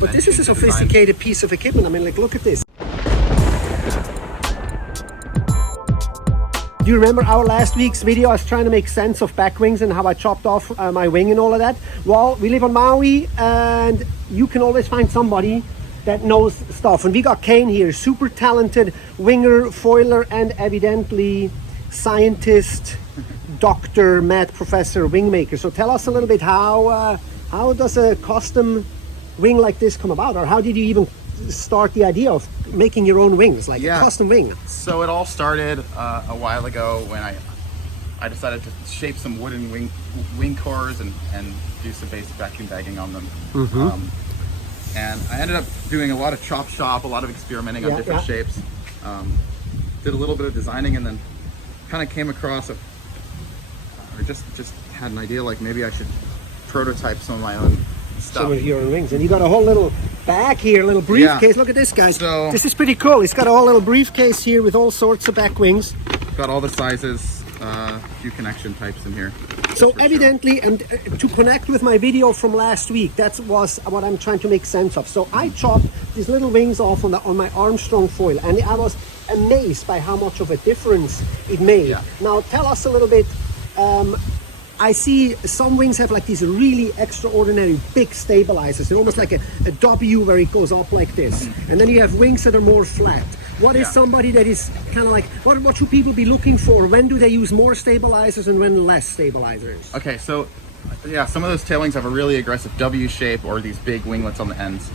But this is a sophisticated piece of equipment. I mean, like, look at this. Do you remember our last week's video? I was trying to make sense of back wings and how I chopped off my wing and all of that. Well, we live on Maui and you can always find somebody that knows stuff. And we got Kane here, super talented winger, foiler, and evidently scientist, doctor, med professor, wing maker. So tell us a little bit how does a custom wing like this come about, or how did you even start the idea of making your own wings, like a custom wing? So it all started a while ago when I decided to shape some wooden wing cores and do some basic vacuum bagging on them. And I ended up doing a lot of chop shop, a lot of experimenting on different shapes. Did a little bit of designing, and then kind of came across or just had an idea, like maybe I should prototype some of my own stuff. Some of your own wings. And you got a whole little bag here, a little briefcase. Look at this, guys. So, this is pretty cool. It's got a whole little briefcase here with all sorts of back wings. Got all the sizes, a few connection types in here. So evidently, and to connect with my video from last week, that was what I'm trying to make sense of. So I chopped these little wings off on my Armstrong foil, and I was amazed by how much of a difference it made. Now tell us a little bit. I see some wings have like these really extraordinary big stabilizers. They're almost like a W where it goes up like this. And then you have wings that are more flat. What is somebody that is kind of like, what should people be looking for? When do they use more stabilizers and when less stabilizers? Okay, so some of those tail wings have a really aggressive W shape or these big winglets on the ends.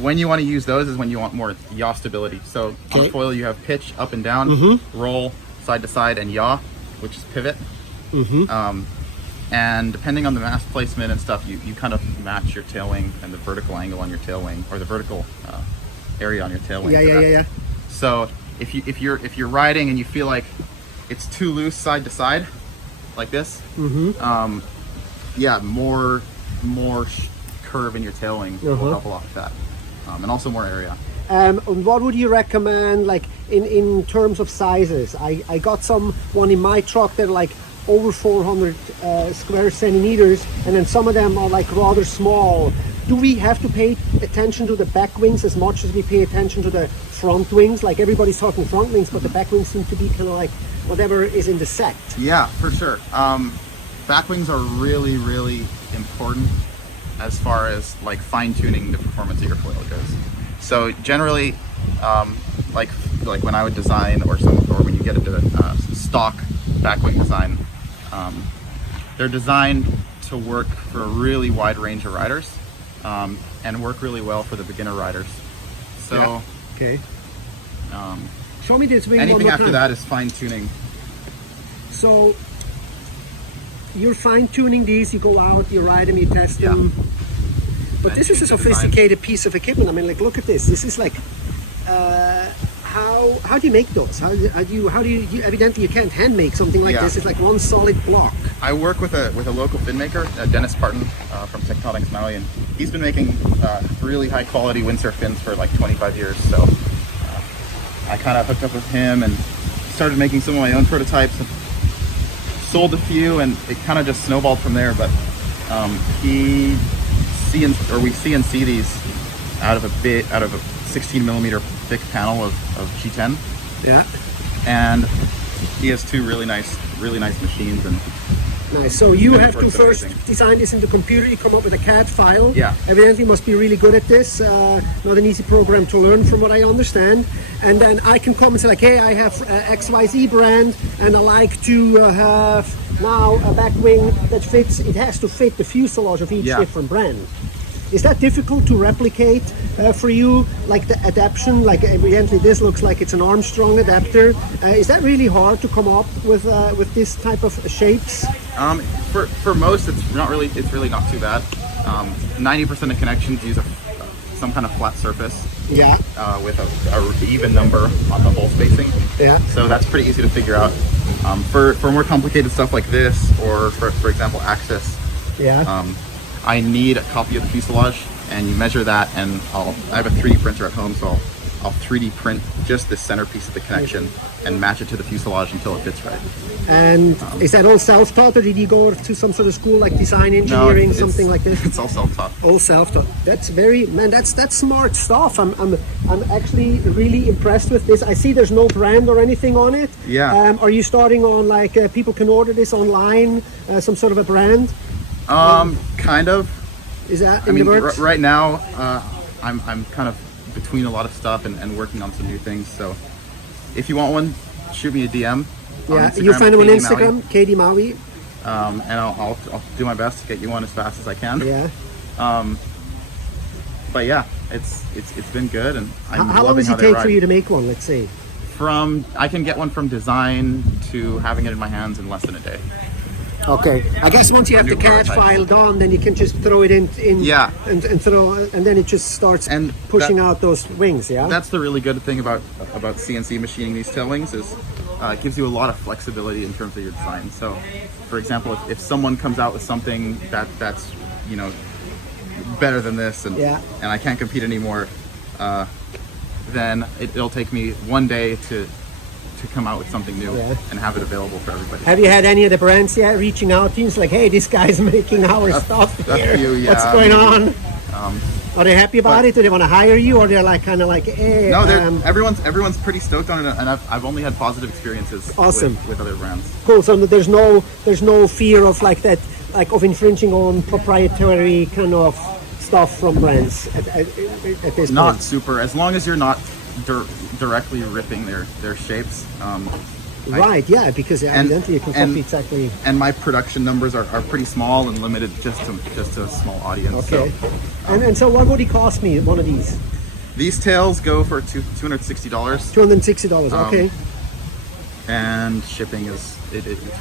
When you want to use those is when you want more yaw stability. So on foil you have pitch up and down, roll side to side, and yaw, which is pivot. And depending on the mast placement and stuff, you kind of match your tail wing and the vertical angle on your tail wing, or the vertical area on your tail wing. So if you're riding and you feel like it's too loose side to side, like this, more curve in your tail wing will help a lot with that, and also more area. And what would you recommend, like in terms of sizes? I got one in my truck that are like over 400 square centimeters, and then some of them are like rather small. Do we have to pay attention to the back wings as much as we pay attention to the front wings? Like everybody's talking front wings, but the back wings seem to be kind of like whatever is in the set. Yeah, for sure. Back wings are really, really important as far as like fine-tuning the performance of your foil goes. So generally, like when I would design or when you get into stock back wing design, they're designed to work for a really wide range of riders, and work really well for the beginner riders. So show me this wing. Anything after that is fine tuning. So you're fine tuning these, you go out, you ride them, you test them. But this is a sophisticated piece of equipment. I mean, like, look at this. This is like, how do you make those? How do you evidently you can't hand make something like this. It's like one solid block. I work with a local fin maker, Dennis Parton from Tectonics Maui, and he's been making really high quality windsurf fins for like 25 years. So I kind of hooked up with him and started making some of my own prototypes. Sold a few, and it kind of just snowballed from there. But we CNC these out of a 16 millimeter thick panel of G10. And he has two really nice machines. And nice. So you have to first design this in the computer. You come up with a CAD file. Evidently you must be really good at this. Not an easy program to learn from what I understand. And then I can come and say like, hey, I have XYZ brand and I like to have now a back wing that fits. It has to fit the fuselage of each different brand. Is that difficult to replicate for you, like the adaptation? Like evidently this looks like it's an Armstrong adapter. Is that really hard to come up with this type of shapes? For most, it's really not too bad. 90% of connections use some kind of flat surface. With a even number on the hole spacing. So that's pretty easy to figure out. For more complicated stuff like this, or for example, axis. I need a copy of the fuselage, and you measure that, and I have a 3D printer at home, so I'll 3D print just the centerpiece of the connection and match it to the fuselage until it fits right. And is that all self-taught, or did you go to some sort of school like design engineering, something like this? It's all self-taught. All self-taught. That's very, man, that's smart stuff. I'm actually really impressed with this. I see there's no brand or anything on it. Yeah. Are you starting on like people can order this online, some sort of a brand? Kind of. Is that I in mean, the works? right now, I'm kind of between a lot of stuff and working on some new things. So if you want one, shoot me a DM. Yeah, Instagram, you find them on Kane de Instagram, Kane de Wilde. and I'll do my best to get you one as fast as I can. Yeah. But yeah, it's been good, and I'm How long loving does how it they take ride. for you to make one? Let's say. I can get one from design to having it in my hands in less than a day. Okay. I guess once you have the New CAD prototype. file done, then you can just throw it in Yeah. and then it just starts And pushing that- out those wings. Yeah. That's the really good thing about CNC machining these tail wings is it gives you a lot of flexibility in terms of your design. So, for example, if someone comes out with something that's better than this, and Yeah. and I can't compete anymore, then it'll take me one day to come out with something new Yeah. and have it available for everybody. Have you had any of the brands yet reaching out to you? It's like, hey, this guy's making our stuff a here. few, yeah, What's going maybe. on? Are they happy about it? Do they want to hire you, or they're like kind of like, hey? No, everyone's pretty stoked on it, and I've only had positive experiences Awesome. with other brands. Cool. So there's no fear of like that, like of infringing on proprietary kind of stuff from brands at this Not point. super, as long as you're not directly ripping their shapes. Right. Yeah. Because evidently you can and- copy exactly. And my production numbers are pretty small and limited just to a small audience. Okay. So, And so what would it cost me? One of these? these tails go for $260, $260. Okay. and shipping it's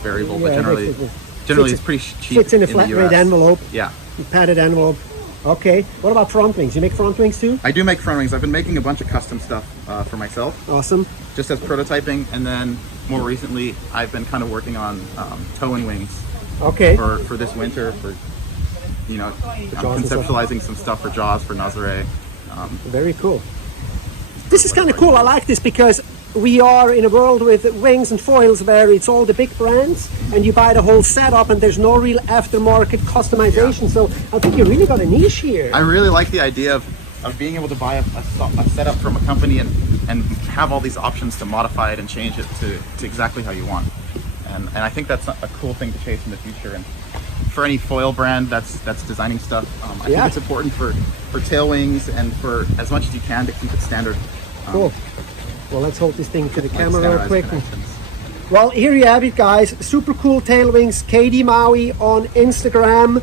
variable, but Yeah, generally fits- it's pretty cheap. Fits in a the flat US. rate envelope. Yeah. Padded envelope. Okay. What about front wings? You make front wings too? I do make front wings. I've been making a bunch of custom stuff for myself, Awesome. just as prototyping, and then more recently I've been kind of working on towing wings Okay. for this winter. I'm Jaws and stuff. conceptualizing some stuff for Jaws, for Nazare. Very cool. This is kind of cool. I like this because we are in a world with wings and foils where it's all the big brands and you buy the whole setup and there's no real aftermarket customization. Yeah. So I think you really got a niche here. I really like the idea of being able to buy a setup from a company and have all these options to modify it and change it to exactly how you want. And I think that's a cool thing to chase in the future. And for any foil brand that's designing stuff, I Yeah. think it's important for tail wings and for as much as you can to keep it standard. Cool. Well, let's hold this thing to the like camera real standardized quick. connections. Well, here you have it, guys. Super cool tail wings. KD Maui on Instagram.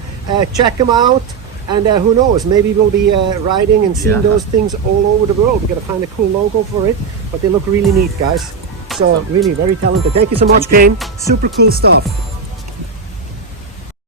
Check them out. And who knows, maybe we'll be riding and seeing Yeah. those things all over the world. We got to find a cool logo for it, but they look really neat, guys. So really very talented. Thank you so much, Kane. Super cool stuff.